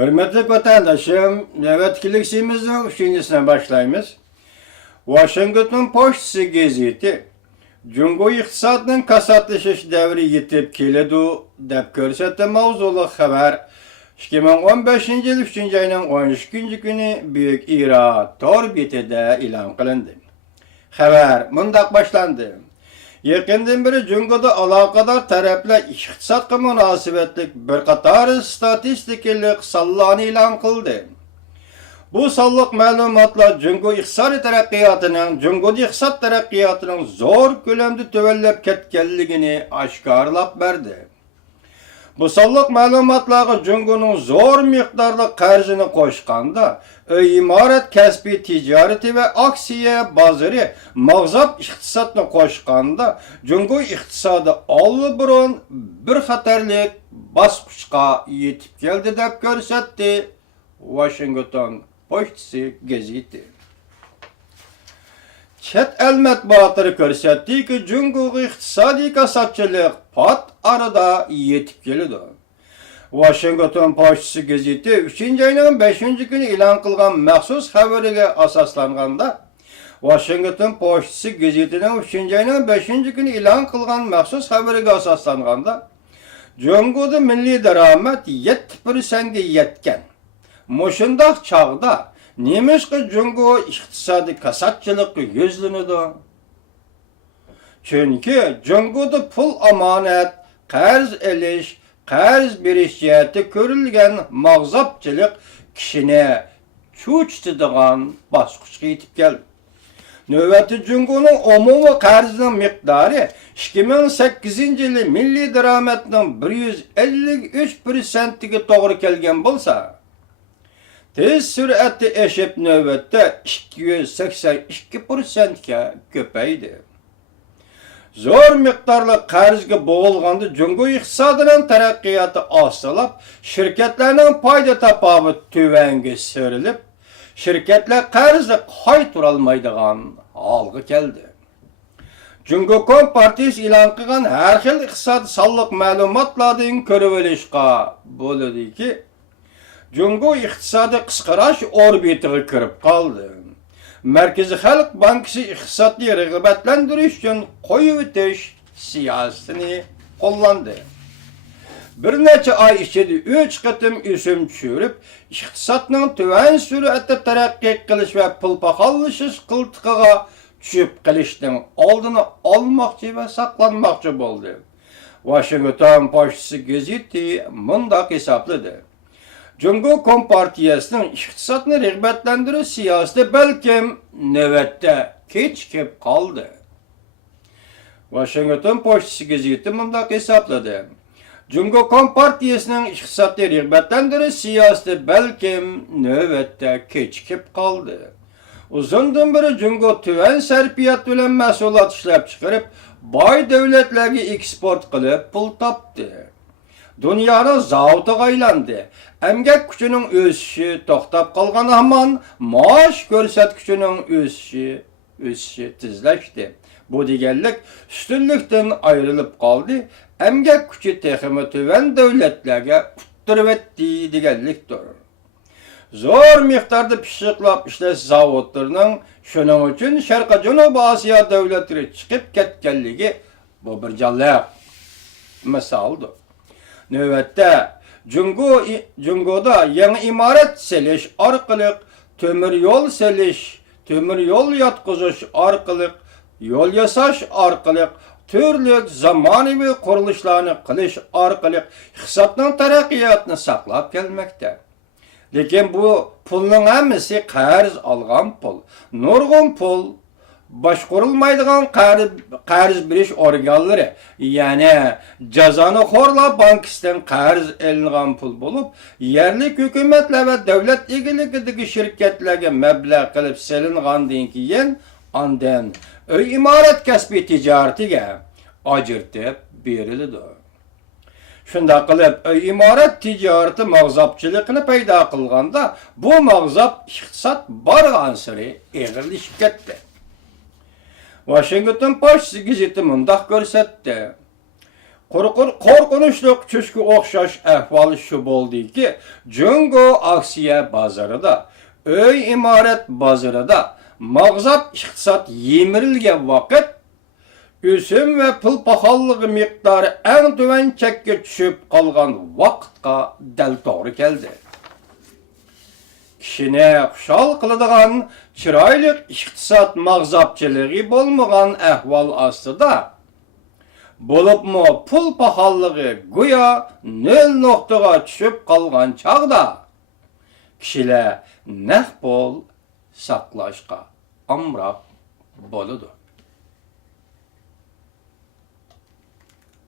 Hürmetli vatandaşım, nöbetçilikimizin üçüncüsüne başlayımız. Washington Poçtası gazeti, Cungo iqtisodning kasatlashish davri yetib keladi deb ko'rsatdi mavzuli xabar 2015-yil 3-oyning 13-kuni Buyuk Ira tor betida e'lon qilindi. Xabar mundaq boshlandi. Yaqindan beri Cungoda aloqador taraflar iqtisodga munosabatlik bir qator statistikalik sonlarni e'lon qildi. Bu sonliq ma'lumotlar Cungo iqtisodiy taraqqiyotining zo'r ko'lamda tuvallab ketganligini oshkorlab berdi. Bu sonliq ma'lumotlarga Cungoning zo'r miqdorda qarzini qo'shganda, uy imorat kasbiy tijorati va aksiya bozori mag'zab iqtisodni qo'shganda, Cungo iqtisodi allburun bir xatarlik bosqichga yetib keldi deb ko'rsatdi Washington Poçtası gazeti. Chet el matbuotları ko'rsatdi ki Cungo iqtisodiy kasatchilik pat arada yetib keldi. Washington Poçtası gazeti 3-oyning 5-kuni e'lon qilgan maxsus xabariga asoslanganda, Washington Poçtası gazetining 3-oyning 5-kuni e'lon qilgan maxsus xabariga asoslanganda, Cungoda milliy daromad 7% ga yetgan. Moşundaq çağda nemişki Cungo iqtisadi kasatçılıkı yüzlünüdü. Çünkü Cungo'da pul amanet, qarz elish, qarz berish jihati ko'rilgan mag'zabchilik kishini cho'chitadigan bosqichga yetib keldi. Növbəti Cungo'nun umumiy qarzining miqdori 2008-yili milliy daromadning 153%ga to'g'ri kelgan bo'lsa, tez süratli eşip növbette 282%'ga köpeydi. Zor miktarlı qarzga boğulğanda Cungo iqtisodinin taraqqiyoti ostilab, şirketlerinin payda tafovut tövanga so'rilib, şirketler qarzni qaytarolmaydigan holga keldi. Cungo Kompartiyasi e'lon qilgan har xil iqtisodiy sonliq ma'lumotlardan ko'rib olishga bo'ladiki, Cungo iqtisodi qisqarash orbitiga kirib qoldi. Markaziy Xalq Bankasi iqtisodiy rag'batlantirish uchun qo'yib o'tish siyosatini qo'llandi. Bir necha oy ichida 3 qatim o'sim tushirib, iqtisodning tuvan sur'atda taraqqiy qilish va pul paxollashish qiltiqiga tushib qilishning oldini olmoqchi va saqlanmoqchi bo'ldi. Washington Poçtası gazeti mundaq hisobladi. Cungo Kompartiyasining iqtisodni rag'batlantirish siyosati balkim navbatda kech kelib qoldi. Washington Poçtası gazeti mundaq hisobladi. Cungo Kompartiyasining iqtisodni rag'batlantirish siyosati balkim navbatda kech kelib qoldi. Uzundan beri Cungo tuvan sarfiyat bilan mahsulot ishlab chiqarib, boy davlatlarga eksport qilib pul topdi. Dunyoning zavtiga aylandi. Emgak kuchining o'sishi to'xtab qolgan hamon maosh ko'rsatkichining o'sishi tezlashdi. Bu deganlik ustunlikdan ayrilib qoldi. Emgak kuchi texmi tuvan davlatlarga uttirib o'tdi deganlikdir. Zo'r miqdorda pishiqlab ishlash zavodlarining shuning uchun Sharq Janubiy Osiyo davlatlari chiqib ketganligi bu bir jalliq misoldir. Növbette Cungo'da yangi imorat selish orqali, temir yo'l yotqizish orqali, yo'l yasash orqali, turli zamonaviy qurilishlarni qilish orqali iqtisodning taraqqiyotini saqlab kelmoqda. Lekin bu pulning hammasi qarz olgan pul. Nurg'un pul boshqarilmaydigan qarz berish organlari, ya'ni jazoni xo'rlab bankisidan qarz olingan pul bo'lib, yerlik hukumatlar va davlat egiligidagi shirkatlarga mablag' qilib solingandan keyin ondan uy imorat kasbiy tijoratiga ajratib beriladi. Shunda qilib uy imorat tijorati mag'zabchilikni paydo qilganda, bu mag'zab iqtisod borgan sari eg'irlashib ketdi. Washington Poçtası gazeti mundaq ko'rsatdi. Korkunçluk çüşkü okşaş ahval şu boldu ki, Cungo aksiya bazarıda, öy imaret bazarıda, mağzap iqtisat yemirilgen vakit, üsüm ve pul pahallığı miktarı en tüven çekki düşüp kalgan vakitka del doğru geldi. Kişine xuşal kılıdığan, çıraylık iqtisat mağzapçılığı bolmagan ahval astıda, bolupmu pul pahallığı güya nöl noktaga düşüp kalgan çağda, kişiler neh bol saklaşka amrap boludu.